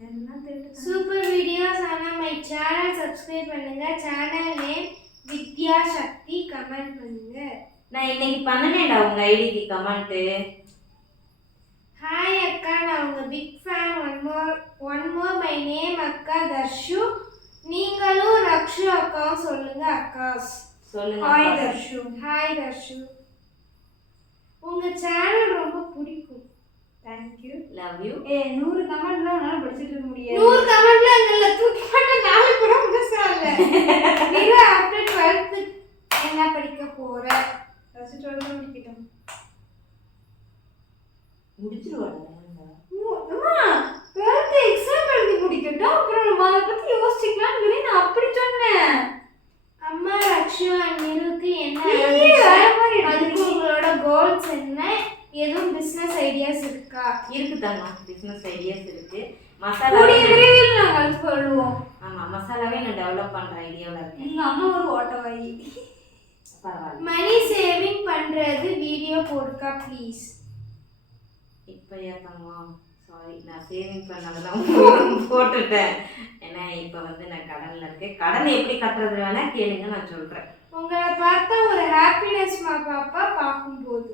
Super videos ஆன my channel subscribe பண்ணுங்க. Channel name வித்யா சக்தி. Comment பண்ணுங்க. நான் இன்னைக்கு பண்ணனேடா உங்க ஐடிக்கு கமெண்ட். ஹாய் அக்கா, நான் உங்க big fan. One more my name அக்கா தர்ஷு. நீங்களும் ரக்ஷு அக்காவும் சொல்லுங்க அக்காஸ். சொல்லுங்க. ஹாய் தர்ஷு. ஹாய் தர்ஷு. உங்க சேனல் ரொம்ப பிடிக்கும். Thank you. Love you. 100 கமெண்ட்லாம் என்னால படிச்சிட்டு இருக்க முடியாது. 100 கமெண்ட்லாம் இல்ல, தூக்கி போட்ட நாளை கூட முழுசா இல்ல. நீங்க ஆஃப்டர் 12th என்ன படிக்க போற? First 12th முடிக்கட்டும். முடிச்சிருவாடா. அம்மா 12th எக்ஸாம் எழுதி முடிக்கட்டும், அப்புறம் நம்ம அத பத்தி யோசிக்கலாம்னு சொல்லி நான் அப்படி சொன்னேன். அம்மா ரக்ஷு அண்ணிருக்கு என்ன அதுக்கு உங்களோட கோல்ஸ் என்ன? எதுவும் பிசினஸ் ஐடியாஸ் இருக்கா? இருக்கு தாங்க, பிசினஸ் ஐடியாஸ் இருக்கு. மசாலா கூடிய விரைவில் நாங்கள் சொல்லுவோம். ஆமா, மசாலாவே நான் டெவலப் பண்ற ஐடியாவில் இருக்கேன். எங்க அம்மா ஒரு ஓட்டவாயி. பரவாயில்ல. மணி சேவிங் பண்றது வீடியோ போடுக்கா ப்ளீஸ். இப்போ ஏத்தாமா சாரி, நான் சேவிங் பண்ணதெல்லாம் போட்டுட்டேன். ஏன்னா இப்போ நான் கடனில் இருக்கேன். கடன் எப்படி கட்டுறது வேணா கேளுங்க, நான் சொல்றேன். உங்களை பார்த்தா ஒரு ஹாப்பினஸ் பாப்பா பார்க்கும்போது.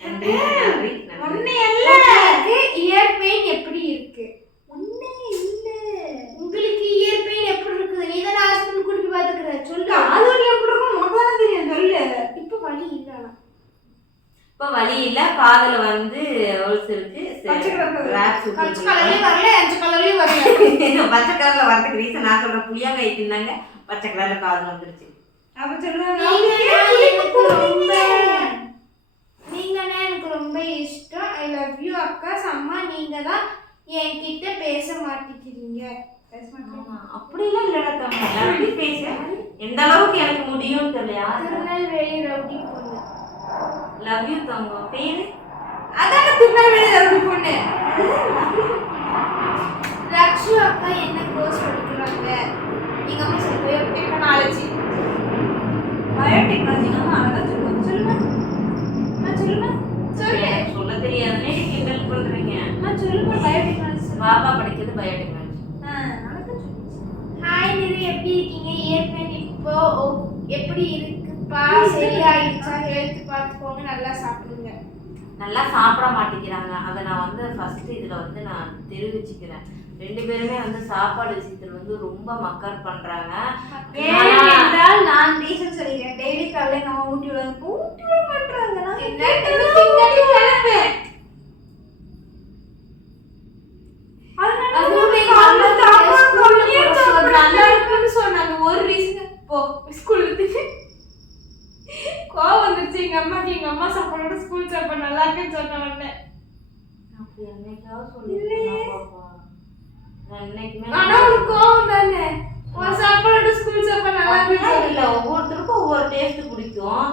நன்றி நன்றி நன்றி. ஒண்ணே இல்ல. உங்களுக்கு இயர் பெயின் எப்படி இருக்கு? ஒண்ணே இல்ல. உங்களுக்கு இயர் பெயின் எப்படி இருக்குது? நீ தான் ஹாஸ்பிடல் கூட்டிட்டு பாத்துக்கற. சொல்லு. அது வலி எப்படி இருக்கும் உனக்கு தான தெரியும், சொல்லு. இப்போ வலி இல்லனா? இப்போ வலி இல்ல. காதுல ஹோல்ஸ் இருக்கு. பச்சை கலர்ல பச்சை கலர்லயே வரல, அஞ்சு கலர்லயே வரல. பச்சை கலர்ல வரதுக்கு ரீசன் நான் சொல்ற புளியாங்காய் தின்னாங்க, பச்சை கலர்ல காதுல வந்துருச்சு. அப்ப சொல்லுங்க. நீங்கன்னா எனக்கு ரொம்ப இஷ்டம். ஐ லவ் யூ அக்கா. அம்மா நீங்க தான் என்கிட்ட பேச மாட்டேங்கிறீங்க. அப்படிலாம் இல்லடா தம்பி, எல்லாரும் பேச எந்த அளவுக்கு எனக்கு முடியும்னு தெரியல. திருநெல்வேலி ரவுடி பொண்ணு. லவ் யூ தங்க. பேரு அதான திருநெல்வேலி ரவுடி பொண்ணு. ரக்ஷு அக்கா என்ன கோர்ஸ் படிக்கிறாங்க? எங்க அம்மா சொல்லி டெக்னாலஜி. பயோடெக்னாலஜி நம்ம அழகா சொல்லுவோம். சொல்லுங்க. நான் சொல்லுங்க. சொல்லு. எனக்கு சொல்ல தெரியாதுன்னே கிண்டல் பண்றீங்க. நான் சொல்லுங்க. பயோடெக்னாலஜி. பாப்பா படிக்கிறது பயோடெக்னாலஜி. அழகா சொல்லுங்க. ஹாய் நிரு, எப்படி இருக்கீங்க? ஏற்கனவே இப்போ எப்படி இருக்குப்பா? சரியாயிடுச்சா? ஹெல்த் பார்த்துக்கோங்க, நல்லா சாப்பிடுங்க. நல்லா சாப்பிட மாட்டேங்கிறாங்க. அதை நான் ஃபர்ஸ்ட் இதுல நான் தெரிவிச்சுக்கிறேன். ரெண்டு பேருமே சாப்பாடு விஷயத்துல ரொம்ப மக்கர் பண்றாங்க. ஏனென்றால் நான் ரீசன் சொல்லிக்கிறேன். டெய்லி காலையில எங்க அம்மா ஊட்டி விட மாட்டாங்க. நான் பின்னாடி கிளம்பு. நல்லா இருக்குன்னு சொன்னாங்க. ஒரு ரீசன் போ ஸ்கூலுக்கு கோவம் வந்துருச்சு எங்க அம்மாக்கு. எங்க அம்மா சாப்பாடோட ஸ்கூல் சாப்பாடு நல்லா இருக்குன்னு சொன்ன உடனே. அப்படி என்னைக்காவது சொல்லிருக்கேன் பாப்பா. நான் என்னைக்குமே ஆனா ஒரு கோவம் தானே. உன் சாப்பாடோட ஸ்கூல் சாப்பாடு நல்லா இருக்குன்னு இல்ல, ஒவ்வொருத்தருக்கும் ஒவ்வொரு டேஸ்ட் பிடிக்கும்.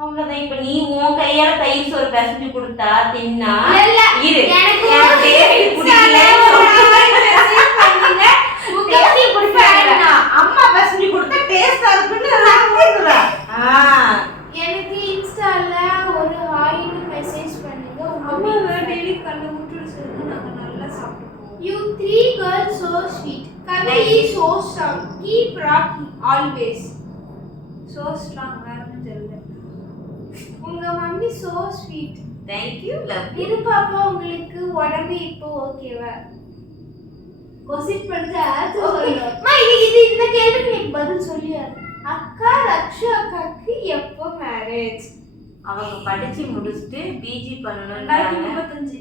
அவ்வளவுதான். இப்ப நீ உன் கையால தயிர் சோறு பிசைஞ்சு கொடுத்தா தின்னா இல்ல, இரு. எனக்கு டேஸ்ட் பிடிக்கல. அம்மா பிசைஞ்சு கொடுத்தா டேஸ்டா இருக்குன்னு நான் கேக்குறேன். எனக்கு இன்ஸ்டால ஒரு ஹாய்னு மெசேஜ் பண்ணுங்க. அம்மா டெய்லி காலையில ஊட்டி விட சொல்லுங்க. நாங்க நல்லா சாப்பிடுவோம். You three girls so sweet. Kaveri so strong. Keep rocking always. So strong. வேற ஒண்ணும் தெரியல. உங்க mummy so sweet. Thank you, love you. இது பாப்பா உங்களுக்கு உடம்பு இப்போ ஓகேவா? கொசிட் படிச்ச ஆன்சர் சொல்லு. அம்மா இது இந்த கேள்விக்கு நீ பதில் சொல்லியா? அக்கா ரக்ஷு அக்காக்கு எப்போ மேரேஜ்? அவங்க படிச்சு முடிச்சிட்டு பிஜி பண்ணணும்னு 2035.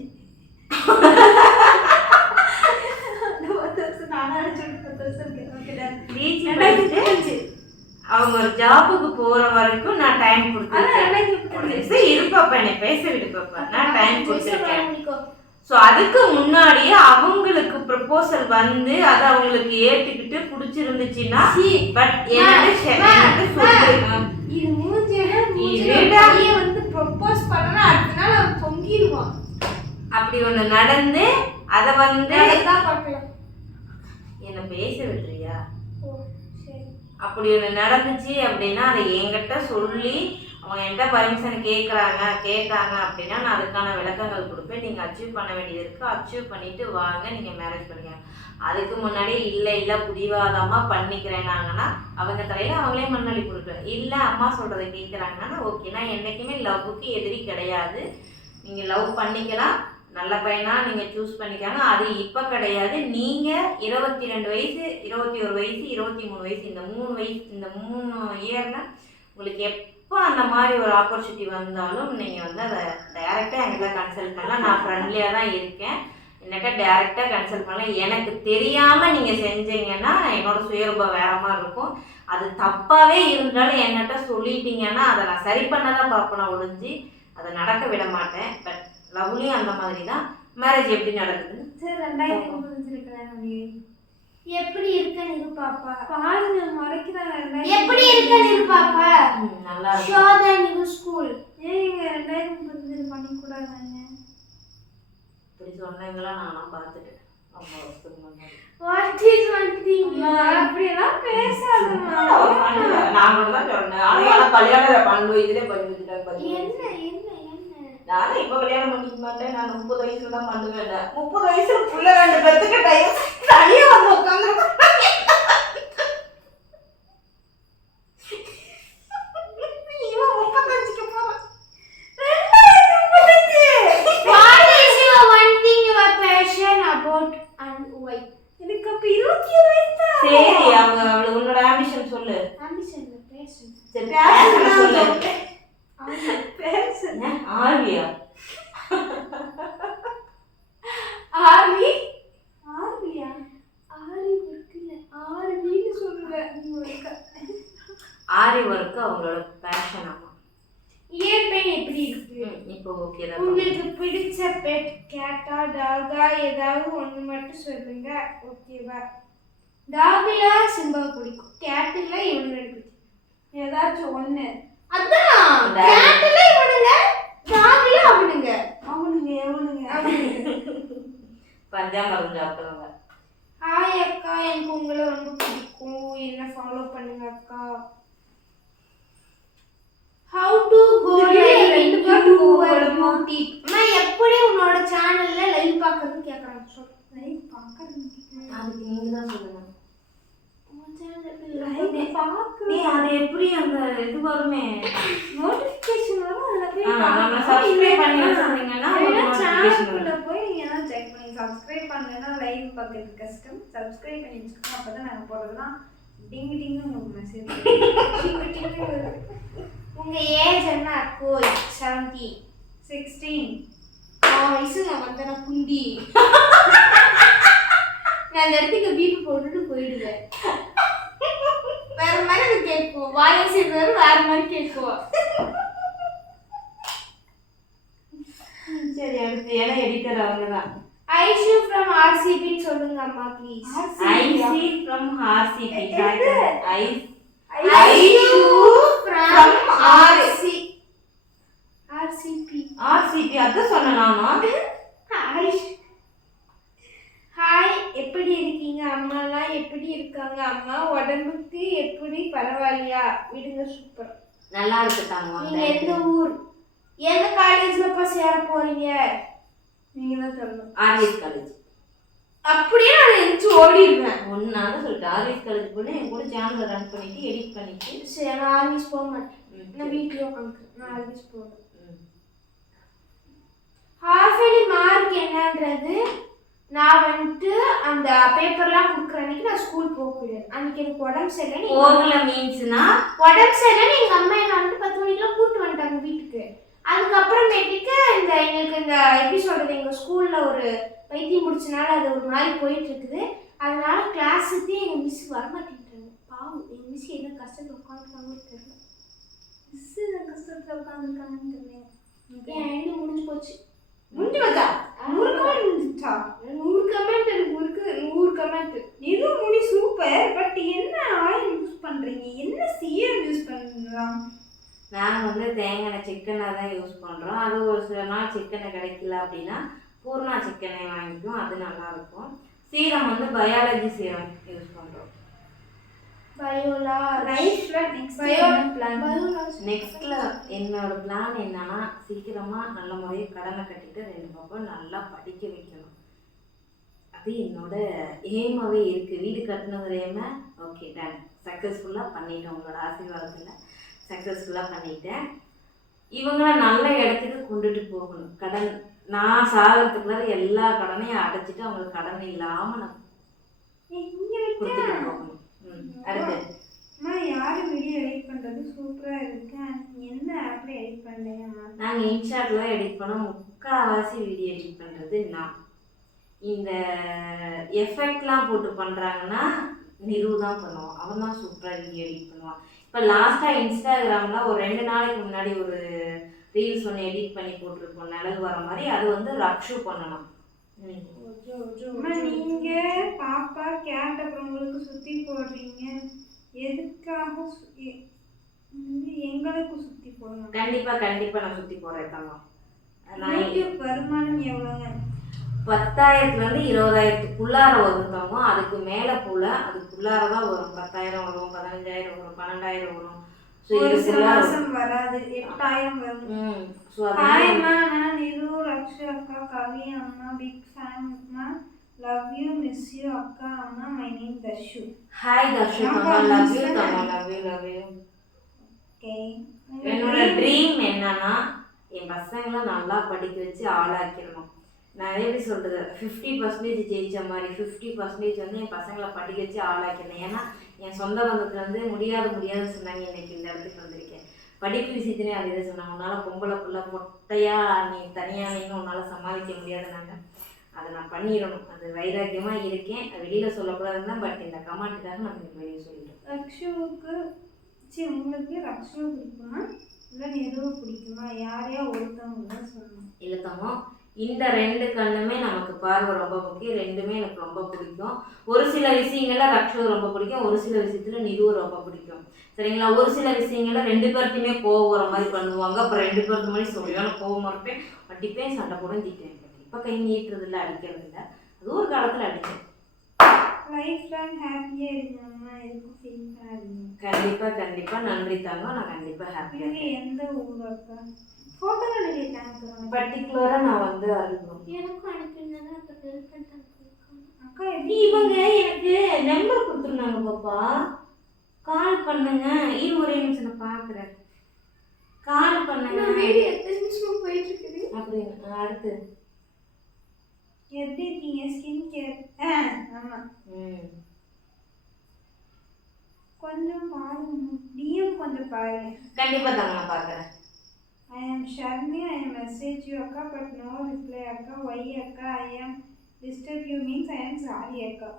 நானா அடிச்சுட்டு 2035. பிஜி படிச்சுட்டு அவங்க ஒரு ஜாபுக்கு போற வரைக்கும் நான் டைம் கொடுத்துருக்கேன். இருப்பாப்பா, என்னை பேச விடுப்பாப்பா. நான் டைம் கொடுத்துருக்கேன். ஸோ அதுக்கு முன்னாடியே அவங்களுக்கு ப்ரப்போசல் அதை அவங்களுக்கு ஏற்றுக்கிட்டு பிடிச்சிருந்துச்சுன்னா பட் இது மூஞ்சியோட ப்ரப்போஸ் பண்ணா அடுத்த நாள் அவன் தொங்கிடுவான். அப்படி ஒண்ணு நடந்து அதை பார்க்கலாம். என்ன பேச விட்டுறியா? ஓ சரி. அப்படி ஒண்ணு நடந்துச்சு அப்படின்னா அதை என்கிட்ட சொல்லி அவங்க என்கிட்ட பர்மிஷன் கேட்டாங்க அப்படின்னா நான் அதுக்கான விளக்கங்கள் கொடுப்பேன். நீங்கள் அச்சீவ் பண்ண வேண்டியது இருக்குது, அச்சீவ் பண்ணிவிட்டு வாங்க, நீங்கள் மேரேஜ் பண்ணிக்கங்க. அதுக்கு முன்னாடி இல்லை பிடிவாதமாக பண்ணிக்கிறேனாங்கன்னா அவங்க தலையில் அவங்களே மண்ணள்ளி கொடுப்பேன். இல்லை அம்மா சொல்கிறத கேட்குறாங்கன்னா ஓகே. நான் என்றைக்குமே லவ்வுக்கு எதிரி கிடையாது. நீங்கள் லவ் பண்ணிக்கலாம், நல்ல பையனா நீங்கள் சூஸ் பண்ணிக்காங்க. அது இப்போ கிடையாது. நீங்கள் 22 வயசு, 21 வயசு, 23 வயசு, இந்த 3 இயரில் உங்களுக்கு எப்போ அந்த மாதிரி ஒரு ஆப்பர்ச்சுனிட்டி வந்தாலும் நீங்கள் வந்து அதை டைரெக்டாக என்கிட்ட கன்சல்ட் பண்ணலாம். நான் ஃப்ரெண்ட்லியாக தான் இருக்கேன். என்கிட்ட டைரெக்டாக கன்சல்ட் பண்ணலாம். எனக்கு தெரியாமல் நீங்கள் செஞ்சீங்கன்னா என்னோடய சுயரூபம் வேற மாதிரி இருக்கும். அது தப்பாகவே இருந்தாலும் என்கிட்ட சொல்லிட்டீங்கன்னா அதை நான் சரி பண்ண தான் பார்ப்பேன். நான் ஒழிஞ்சு அதை நடக்க விட மாட்டேன். பட் லவ்லியும் அந்த மாதிரி தான். மேரேஜ் எப்படி நடக்குது? சரி 2035 இருக்கிறேன். எப்படி இருக்க நீ பாப்பா? பாருங்க மறைக்கிறாங்க. எப்படி இருக்க நீ பாப்பா? நல்லா இருக்கு. Show the new school. ஏங்க 2035 பண்ணி கூடாதாங்க? இப்படி சொன்னீங்களா? நானும் பார்த்துட்டேன். ரொம்ப வருஷத்துக்கு முன்னாடி. What is one thing? அப்படியெல்லாம் பேசாதம்மா. நான் மட்டும் தான் சொன்னேன். ஆனால் கல்யாணம் பண்ணு இதிலே பண்ணி வச்சுட்டாங்க. என்ன நானும் இப்போ கல்யாணம் பண்ணிக்க மாட்டேன். நான் 30 வயசுல தான் பண்ணுவேன். 30 வயசுல புள்ள 2 பேத்துக்கு டைம் தனியாக வந்து உட்காந்துருக்கேன். இவன் 35க்கு போறான். 2035. What is your one thing you are passionate about and why? எனக்கு அப்ப 27 வயசு தான். சரி அவளுக்கு உன்னோட ஆம்பிஷன் சொல்லு. Ambition passion. சரி பேஷன் சொல்லு. பேஷன் ஆர்வியா? ஆர்வி இருக்குல்ல. ஆர்வின்னு சொல்லுவேன். நீ ஒருக்கா ஆரி ஒர்க்கு அவங்களோட பேஷன். ஆமா. இயற்பெண் எப்படி இருக்கு? இப்போ ஓகே தான். உங்களுக்கு பிடிச்ச பெட் கேட்டா டாகா ஏதாவது ஒன்று மட்டும் சொல்லுங்க. ஓகேவா? டாக்ல சிம்பா பிடிக்கும், கேட்டுல இவனுங்க பிடிக்கும். ஏதாச்சும் ஒண்ணு. அதான் கேட்டுல இவனுங்க, டாக்ல அவனுங்க. பஞ்சாமரம் சாப்பிடுவாங்க. ஹாய் அக்கா, எனக்கு உங்களை ரொம்ப பிடிக்கும், என்ன ஃபாலோ பண்ணுங்க அக்கா. How to go live in your beauty? நான் எப்படி உன்னோட சேனல்ல லைவ் பார்க்கறது கேக்குறாங்க. சொல்லு. லைவ் பார்க்கறது அதுக்கு நீங்க தான் சொல்லணும். உன் சேனல்ல லைவ் பார்க்கறது நீ அது எப்படி அந்த இது வருமே நோட்டிஃபிகேஷன் வரும். அதுல போய் நம்ம சப்ஸ்கிரைப் பண்ணி வச்சிருந்தீங்கன்னா சேனலுக்குள்ள போய் நீங்க தான் செக் பண்ணி சப்ஸ்கிரைப் பண்ணலன்னா லைவ் பார்க்கிறது கஷ்டம். சப்ஸ்கிரைப் பண்ணி வச்சுக்கோங்க. அப்பதான் நாங்க போடுறதுலாம் டிங் டிங்னு உங்களுக்கு மெசேஜ் வரும். உங்க ஏஜ் என்ன அக்கோ? 17 16. வயசு நான் வந்தேன்னா குண்டி. நான் அந்த இடத்துக்கு பீப்பு போட்டுட்டு போயிடுவேன். வேற மாதிரி அது கேட்கும். வாய் செய்வாரு வேற மாதிரி கேட்கும். சரி அடுத்து ஏன்னா எடிட்டர் அவங்க தான். ஐஷு ஃப்ரம் ஆர்சிபி சொல்லுங்க அம்மா ப்ளீஸ். ஐசி from RCB. Aishu from RCB அதான் சொன்னேன் நானும். ஹாய், எப்படி இருக்கீங்க? அம்மாலாம் எப்படி இருக்காங்க? அம்மா உடம்புக்கு எப்படி, பரவாயில்லையா? விடுங்க சூப்பர். நல்லா இருக்குதாங்க. நீங்க எந்த ஊர், எந்த காலேஜ்லப்பா சேர போறீங்க? நீங்க தான் சொல்லணும். RVS college. அப்படியே நான் எந்திச்சு ஓடிடுவேன். ஒன்னால சொல்லிட்டு ஆர்விஎஸ் காலேஜ் போய் என் கூட சேனல் ரன் பண்ணிட்டு எடிட் பண்ணிட்டு. சரி நான் ஆர்விஎஸ் போக மாட்டேன். நான் வீட்டில் உட்காந்துக்கிறேன். நான் ஆர்விஎஸ் போகிறேன். ஹாஃபலி மார்க் என்னன்றது நான் வந்துட்டு அந்த பேப்பர்லாம் கொடுக்குற அன்னைக்கு நான் ஸ்கூல் போக முடியாது. அன்னைக்கு எனக்கு உடம்பு சரியில்லை. போகல மீன்ஸ்னா உடம்பு சரியில்லை. எங்கள் அம்மா என்ன வந்துட்டு 10 மணிக்கெலாம் கூப்பிட்டு வந்துட்டாங்க வீட்டுக்கு. அதுக்கப்புறமேட்டுக்கு எங்களுக்கு இந்த எப்படி சொல்கிறது, எங்கள் ஸ்கூலில் ஒரு வைத்தியம் முடிச்சனால அது ஒரு மாதிரி போயிட்டு இருக்குது. அதனால கிளாஸுக்கு எங்கள் மிஸ் வரமாட்டேங்கிறாங்க. பாவம், எங்கள் மிஸ் என்ன கஷ்டத்தில் உட்காந்துருக்காங்கன்னு தெரியல. மிஸ் என்ன கஷ்டத்தில் உட்காந்துருக்காங்கன்னு தெரியல. என் ஐடி முடிஞ்சு போச்சு. முடிஞ்சு வச்சா 100 கமெண்ட் முடிஞ்சிச்சா? 100 கமெண்ட் இருக்கு. 100 கமெண்ட். இது முடி சூப்பர். பட் என்ன ஆயில் யூஸ் பண்றீங்க? என்ன சீரம் யூஸ் பண்ணலாம்? நாங்கள் வந்து தேங்காய் சிக்கனை தான் யூஸ் பண்ணுறோம். அது ஒரு சில நாள் சிக்கனை கிடைக்கல அப்படின்னா பூர்ணா சிக்கனை வாங்கிக்கும். அது நல்லாயிருக்கும். சீரம் வந்து பயாலஜி சீரம் யூஸ் பண்ணுறோம். பயோலா லைஃப்ல நெக்ஸ்ட் பயோ என்ன பிளான்? நெக்ஸ்ட்ல என்னோட பிளான் என்னன்னா சீக்கிரமா நல்ல முறையாக கடனை கட்டிட்டு 2 பக்கம் நல்லா படிக்க வைக்கணும். அது என்னோட ஏமாவே இருக்கு. வீடு கட்டினது ஏமா ஓகே டன் சக்ஸஸ்ஃபுல்லாக பண்ணிட்டேன். உங்களோட ஆசீர்வாதத்தில் சக்ஸஸ்ஃபுல்லாக பண்ணிட்டேன். இவங்கள நல்ல இடத்துக்கு கொண்டுட்டு போகணும். கடன் நான் சாகிறதுக்குள்ள எல்லா கடனையும் அடைச்சிட்டு அவங்களுக்கு கடன் இல்லாமல் நான் கொடுத்துட்டு போகணும். அடுத்து யாரு வீடியோ எடிட் பண்றது சூப்பரா இருக்கு. என்ன ஆப்ல எடிட் பண்றீங்க? நாங்கள் இன்ஷாட்ல தான் எடிட் பண்ணோம். முக்கால்வாசி வீடியோ எடிட் பண்ணுறது நான். இந்த எஃபெக்ட்லாம் போட்டு பண்ணுறாங்கன்னா நிரு தான் பண்ணுவான். அவன் தான் சூப்பராக வீடியோ எடிட் பண்ணுவான். இப்போ லாஸ்ட்டாக இன்ஸ்டாகிராமில் ஒரு 2 நாளைக்கு முன்னாடி ஒரு ரீல்ஸ் ஒன்று எடிட் பண்ணி போட்டிருக்கோம் நிழல் வர மாதிரி. அது வந்து ரக்ஷு பண்ணணும். நீங்க பாப்பா கேட் அப்புறம் உங்களுக்கு சுத்தி போடுறீங்க எதுக்காக? எங்களுக்கு சுத்தி போடணும். கண்டிப்பாக நான் சுற்றி போகிறேன் தங்கம். யூடியூப் வருமானம் எவ்வளோங்க? 10,000 20,000 வரும் தங்கம். அதுக்கு மேலே போல அதுக்குள்ளார தான் வரும். 10,000 வரும், 15,000 வரும், 12,000 வரும். ஒரு சில மாசம் வராது, 8,000 வரும். ஹாய் அம்மா, நான் நிரு, ரக்ஷு அக்கா, கவி அம்மா, பிக் ஃபேன் அம்மா, லவ் யூ, மிஸ் யூ அக்கா அம்மா, my name Dharshu. Hi Dharshu Thangam, love you Thangam, love you. Okay, என்னோட ட்ரீம் என்னன்னா என் பசங்களை நல்லா படிக்க வச்சு ஆளாக்கிடணும். நான் எப்படி சொல்கிறது, 50% ஜெயிச்ச மாதிரி 50% வந்து என் பசங்களை படிக்க வச்சு ஆளாக்கிடணும். ஏன்னா என் சொந்த பந்தத்தில் வந்து முடியாதுன்னு சொன்னாங்க. இன்னைக்கு இந்த இடத்துக்கு வந்திருக்கேன். படிப்பு விஷயத்துலேயே அது இதை சொன்னாங்க. உன்னால் பொம்பளை பிள்ளை பொட்டையாக நீ தனியாக நின்று உன்னால் சமாளிக்க முடியாதுனாங்க. அதை நான் பண்ணிடணும். அது வைராக்கியமாக இருக்கேன். வெளியில் சொல்லக்கூடாதுன்னு தான். பட் இந்த கமெண்ட்டுக்காக நான் எனக்கு வெளியே சொல்லிட்டேன். ரக்ஷுவுக்கு உங்களுக்கு ரக்ஷுவை பிடிக்குமா இல்லை நிருவை பிடிக்குமா? யாரையா ஒருத்தவங்க தான் சொல்லணும். இல்லை தங்கம், இந்த 2 கண்ணுமே நமக்கு பார்வை ரொம்ப முக்கியம். 2மே எனக்கு ரொம்ப பிடிக்கும். ஒரு சில விஷயங்கள்ல ரக்ஷுவை ரொம்ப பிடிக்கும், ஒரு சில விஷயத்துல நிருவை ரொம்ப பிடிக்கும். சரிங்களா? ஒரு சில விஷயங்கள்ல 2 பேர்த்தையுமே கோவம் வர மாதிரி பண்ணுவாங்க. அப்புறம் 2 பேருக்கு மாதிரி சொல்லியான கோவம் இருப்பேன், அடிப்பேன், சண்டை போட திட்டேன். இப்போ கை நீட்டுறது இல்லை, அடிக்கிறது இல்லை. அது ஒரு காலத்தில் அடித்தேன். லைஃப் லாங் ஹாப்பியாக இருந்தோம்னா எதுக்கும் ஃபீல் பண்ணாதீங்க. கண்டிப்பாக நன்றி தங்கம். நான் கண்டிப்பாக ஹாப்பியாக. இது எந்த ஊர் அக்கா? ஃபோட்டோவில் நிறைய தேங்க்ஸ் பர்டிகுலராக நான் வந்து அனுப்பணும். எனக்கும் அனுப்பியிருந்தாங்க. அப்போ ஹெல்ப் பண்ணிட்டாங்க அக்கா. இவங்க எனக்கு நம்பர் கொடுத்துருந்தாங்க. பாப்பா கால் பண்ணுங்க. ஒரே நிமிஷம் நான் பார்க்குறேன். கால் பண்ணுங்க. வீடியோ எத்தனை நிமிஷம் போயிட்டு இருக்குது அப்படின்னு. அடுத்து எப்படி இருக்கீங்க? Skin care. ஆமாம், கொஞ்சம் பாருங்க. டிஎம் கொஞ்சம் பாருங்க. கண்டிப்பாக தாங்க நான் பார்க்குறேன். I am Sharmi. I message you akka but no reply akka. Why akka? I am disturb you means I am sorry akka.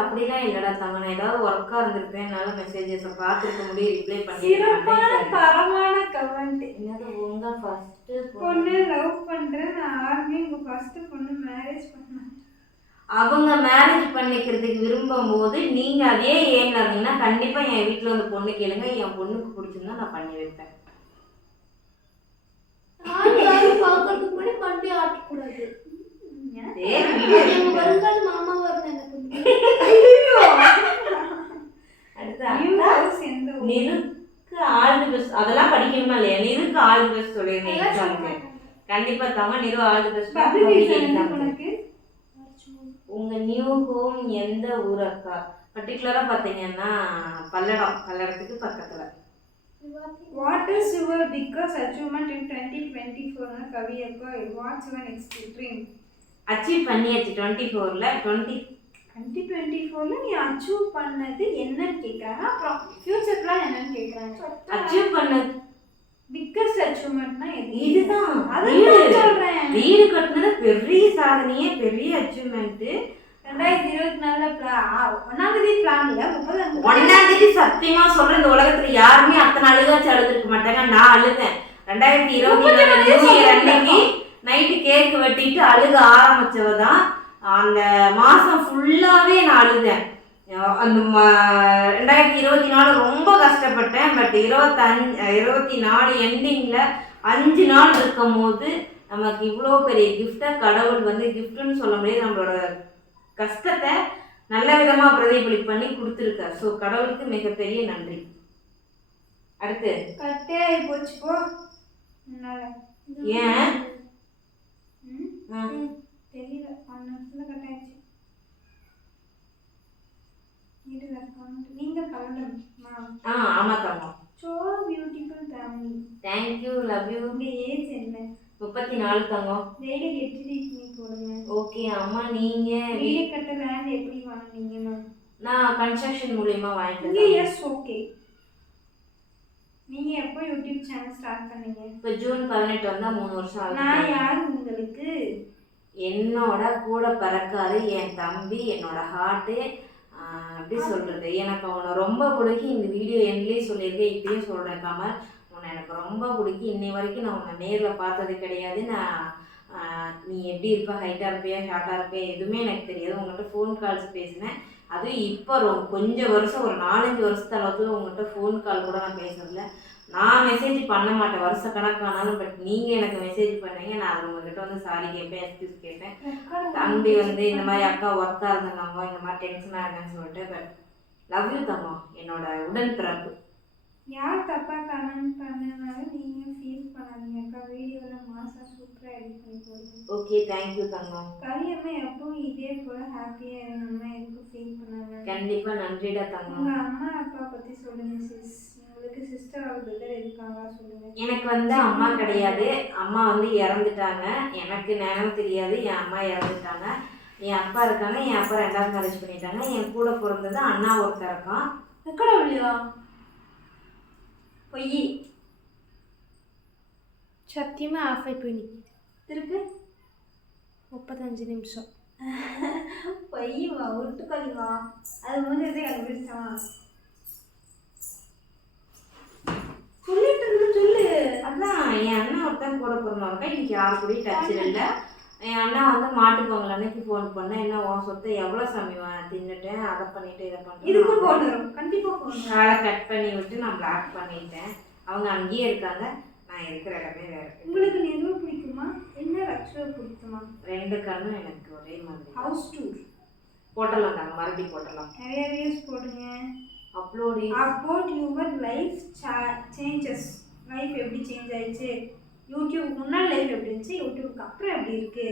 அப்படிலாம் இல்லடா தங்க. நான் ஏதாவது ஒர்க்கா இருந்திருப்பேன். என்னால மெசேஜஸை பார்த்துருக்க முடியும், ரிப்ளை பண்ணி. சிறப்பான தரமான கமெண்ட். என்னது உங்க ஃபர்ஸ்ட் பொண்ணு லவ் பண்றேன். நான் ஆர்மி. உங்க ஃபர்ஸ்ட் பொண்ணு மேரேஜ் பண்ண. அவங்க மேரேஜ் பண்ணிக்கிறதுக்கு விரும்பும் போது நீங்க அதே ஏம்ல இருந்தீங்கன்னா கண்டிப்பா என் வீட்டுல வந்து பொண்ணு கேளுங்க. என் பொண்ணுக்கு பிடிச்சிருந்தா நான் பண்ணி வைப்பேன். பார்க்கறதுக்கு முன்னாடி பண்ணி ஆட்டக்கூடாது. மாமா வருது நிருக்கு ஆல் தி பெஸ்ட். அதெல்லாம் படிக்கணுமா இல்லையா? நிருக்கு ஆல் தி பெஸ்ட் சொல்லிருக்கேன். கண்டிப்பா தாங்க நிரு ஆல் தி பெஸ்ட். உங்க நியூ ஹோம் எந்த ஊர் அக்கா? பர்டிகுலரா பாத்தீங்கன்னா பல்லடத்துக்கு பக்கத்துல. What is your biggest achievement in 2024? கவி அக்கா, what's your next dream? Achieve பண்ணியாச்சு 24ல. 2024ல நீ அச்சீவ் பண்ணது என்னன்னு கேக்குறாங்க. அப்புறம் ஃபியூச்சர் பிளான் என்னன்னு கேக்குறாங்க. அச்சீவ் பண்ண பிக்கஸ்ட் அச்சீவ்மென்ட்னா இதுதான். அதான் சொல்றேன். வீடு கட்டினது பெரிய சாதனையே, பெரிய அச்சீவ்மெண்ட். 2024ல ஒன்னாம் தேதி பிளான் இல்ல, 1ஆம் தேதி சத்தியமா சொல்றேன். இந்த உலகத்துல யாருமே அத்தனை அழுகாச்சு அழுதுருக்க மாட்டாங்க. நான் அழுதேன் 2024 நியூ இயர் அன்னைக்கு நைட்டு கேக்கு வெட்டிட்டு அழுக ஆரம்பிச்சவதான். அந்த மாசம் ஃபுல்லாவே நான் அழுதேன். அந்த 2024 ரொம்ப கஷ்டப்பட்டேன். பட் 24 எண்டிங்ல 5 நாள் இருக்கும் போது நமக்கு இவ்வளோ பெரிய கிஃப்டை கடவுள் வந்து கிஃப்ட்னு சொல்ல முடியாது. நம்மளோட கஷ்டத்தை நல்ல விதமா பிரதிபலிப்பு பண்ணி கொடுத்துருக்கார். ஸோ கடவுளுக்கு மிகப்பெரிய நன்றி. அடுத்து கட்டையாகி போச்சு போ முன்னால. ஏன் தெரியல, 1 நிமிஷத்துல கட்டாயிடுச்சு. நீங்க பல்லடமா? ஆமா தங்கம். So beautiful family. Thank you, love you. உங்க ஏஜ் என்ன? 34 தங்கம். டெய்லி கெட்டி போடுங்க. ஓகே அம்மா. நீங்க வீடு கட்ட லேண்ட் எப்படி வாங்குனீங்க? நான் கன்ஸ்ட்ரக்ஷன் மூலியமா வாங்கிட்டேன். S okay. நீங்க எப்போ யூடியூப் சேனல் ஸ்டார்ட் பண்ணீங்க? இப்போ ஜூன் 18 வந்தா 3 வருஷம் ஆகுது. நான் யார் உங்களுக்கு? என்னோட கூட பிறக்காது என் தம்பி, என்னோட ஹார்ட்டு. எப்படி சொல்றது, எனக்கு அவனை ரொம்ப பிடிக்கும். இந்த வீடியோ எண்ட்லேயே சொல்லியிருக்கேன், இப்பயும் சொல்கிறேன் கமல், உன்னை எனக்கு ரொம்ப பிடிக்கும். இன்னை வரைக்கும் நான் உன்னை நேரில் பார்த்தது கிடையாது. நீ எப்படி இருப்ப, ஹைட்டாக இருப்பியா ஷார்ட்டாக இருப்பியா எதுவுமே எனக்கு தெரியாது. உங்கள்கிட்ட ஃபோன் கால்ஸ் பேசினேன். அதுவும் இப்போ கொஞ்சம் வருஷம், ஒரு 4-5 வருஷத்து அளவுக்கு உங்கள்கிட்ட ஃபோன் கால் கூட நான் பேசுறதில்ல. நான் மெசேஜ் பண்ண மாட்டேன் வருஷ கணக்கானாலும். பட் நீங்கள் எனக்கு மெசேஜ் பண்ணீங்க, நான் அது உங்ககிட்ட வந்து சாரி கேட்பேன், எக்ஸ்கியூஸ் கேட்பேன். தம்பி வந்து இந்த மாதிரி அக்கா ஒர்க்காக இருந்தாங்க, இந்த மாதிரி டென்ஷனாக இருக்கேன்னு சொல்லிட்டு. பட் லவ் யூ தங்கம், என்னோட உடன் பிறப்பு. யார் தப்பா கமெண்ட் பண்ணனாலும் நீங்கள் ஃபீல் பண்ணாதீங்க. அக்கா வீடியோவில் மாசா சூப்பராக எடிட் பண்ணி போடுங்க. ஓகே தேங்க்யூ தங்கம். கவியம்மா எப்பவும் இதே போல் ஹாப்பியாக இருந்தோம்னா எதுக்கும் ஃபீல் பண்ணாங்க. கண்டிப்பாக நன்றிடா தங்கம். உங்கள் அம்மா அப்பா பற்றி சொல்லுங்கள் சிஸ். உங்களுக்கு சிஸ்டர் ஆர் பிரதர் இருக்காங்களா சொல்லுங்கள். எனக்கு வந்து அம்மா கிடையாது. அம்மா வந்து இறந்துட்டாங்க. எனக்கு நேரம் தெரியாது. என் அம்மா இறந்துட்டாங்க. என் அப்பா இருக்காங்க. என் அப்பா 2வது மேரேஜ் பண்ணிட்டாங்க. என் கூட பிறந்தது அண்ணா ஒருத்தர் இருக்கான். எக்கடா இல்லையா? பொய். சத்தியமாக ஆஃப் ஆகி போய் நிற்கிது. திருப்பி 35 நிமிஷம். பொய்வா ஒட்டுக்கல்வா? அது வந்து கண்டுபிடிச்சான். சொல்லிட்டு சொல்லு. அதான் என் அண்ணா ஒருத்தன் கூட பிறந்தவங்க. இன்னைக்கு யாரு கூடயும் டச்சில் இல்லை. என் அண்ணா வந்து மாட்டு பொங்கல் அன்னைக்கு ஃபோன் பண்ணேன். என்ன உன் சொத்தை எவ்வளோ சமயம் தின்னுட்டேன், அதை பண்ணிட்டு இதை இதுக்கு பண்ணிட்டு போடுறோம். கண்டிப்பாக போடுறோம். அதை கட் பண்ணி விட்டு நான் பிளாக் பண்ணிட்டேன். அவங்க அங்கேயே இருக்காங்க, நான் இருக்கிற இடமே வேற. உங்களுக்கு நெருவு பிடிக்குமா என்ன ரக்ஷா பிடிக்குமா? 2 கண்ணும் எனக்கு ஒரே மாதிரி. ஹவுஸ் டூர் போட்டலாம் நாங்கள் மறுபடியும் போட்டலாம். நிறைய வீடியோஸ் போடுங்க. Upload about your life changes. Life எப்படி சேஞ்ச் ஆயிடுச்சு? யூடியூப் முன்னாடி லைஃப் எப்படி இருந்துச்சு, யூடியூப்க்கு அப்புறம் எப்படி இருக்கு?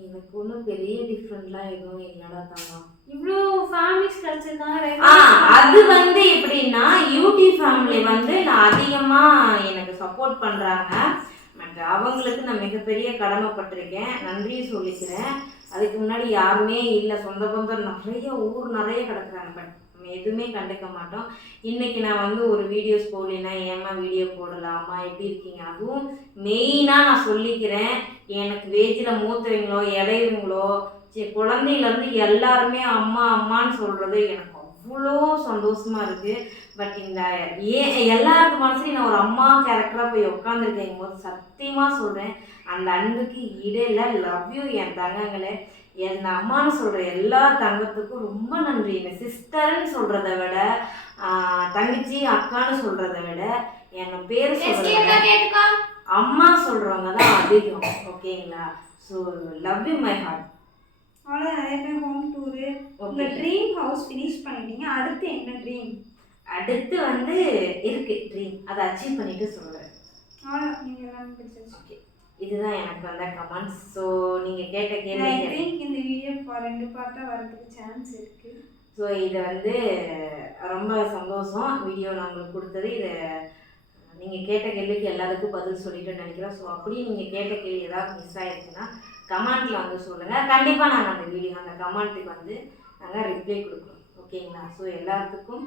எனக்கு ஒன்றும் பெரிய டிஃப்ரெண்ட்லாம் எதுவும் இல்லைடா தங்கம். இவ்வளோ ஃபேமிலிஸ் கிடச்சிருக்காங்க. அது வந்து எப்படின்னா யூடியூப் ஃபேமிலி வந்து நான் அதிகமாக எனக்கு சப்போர்ட் பண்ணுறாங்க. பட் அவங்களுக்கு நான் மிகப்பெரிய கடமைப்பட்டிருக்கேன், நன்றி சொல்லிக்கிறேன். அதுக்கு முன்னாடி யாருமே இல்லை, சொந்த பந்தம் நிறைய ஊர் நிறைய கிடக்குறாங்க. பட் நம்ம எதுவுமே கண்டுக்க மாட்டோம். இன்றைக்கி நான் வந்து ஒரு வீடியோஸ் போடலைன்னா ஏமா வீடியோ போடலாமா, எப்படி இருக்கீங்க, அதுவும் மெயினாக நான் சொல்லிக்கிறேன். எனக்கு வேஜில் மூத்தவங்களோ இளையவங்களோ குழந்தையிலேருந்து எல்லாருமே அம்மா அம்மான்னு சொல்கிறது எனக்கு அவ்வளோ சந்தோஷமாக இருக்குது. பட் இந்த எல்லாருக்கு மனசுலையும் நான் ஒரு அம்மா கேரக்டராக போய் உட்காந்துருக்கேங்க போது சத்தியமாக சொல்கிறேன், அந்த அன்புக்கு இடையில லவ் யூ என் தங்கங்களே. என் அம்மான்னு சொல்கிற எல்லா தங்கத்துக்கும் ரொம்ப நன்றி. இந்த சிஸ்டர்ன்னு சொல்கிறத விட, தங்கச்சி அக்கான்னு சொல்கிறத விட, என் பேர் சொல்கிறத அம்மா சொல்கிறவங்க தான் அதிகம். ஓகேங்களா? So love you my heart. அவ்வளோ நிறைய பேர் ஹோம் டூரு. உங்கள் ட்ரீம் ஹவுஸ் ஃபினிஷ் பண்ணிட்டீங்க, அடுத்து என்ன ட்ரீம்? அடுத்து வந்து இருக்கு ட்ரீம், அதை அச்சீவ் பண்ணிட்டு சொல்கிறேன். அவ்வளோ நீங்கள் எல்லாமே பிடிச்சிருச்சு. ஓகே, இதுதான் எனக்கு வந்த கமெண்ட்ஸ். ஸோ நீங்கள் கேட்ட கேள்வி இந்த வீடியோ 2 பார்ட்டாக வரதுக்கு சான்ஸ் இருக்குது. ஸோ இதை வந்து ரொம்ப சந்தோஷம் வீடியோ நான் உங்களுக்கு கொடுத்தது. இதை நீங்கள் கேட்ட கேள்விக்கு எல்லாத்துக்கும் பதில் சொல்லிட்டு நினைக்கிறேன். ஸோ அப்படியே நீங்கள் கேட்ட கேள்வி ஏதாவது மிஸ் ஆகிடுச்சுன்னா கமெண்ட்டில் வந்து சொல்லுங்கள். கண்டிப்பாக நாங்கள் அந்த வீடியோ அந்த கமெண்ட்டுக்கு வந்து நாங்கள் ரிப்ளை கொடுக்குறோம். ஓகேங்களா? ஸோ எல்லாத்துக்கும்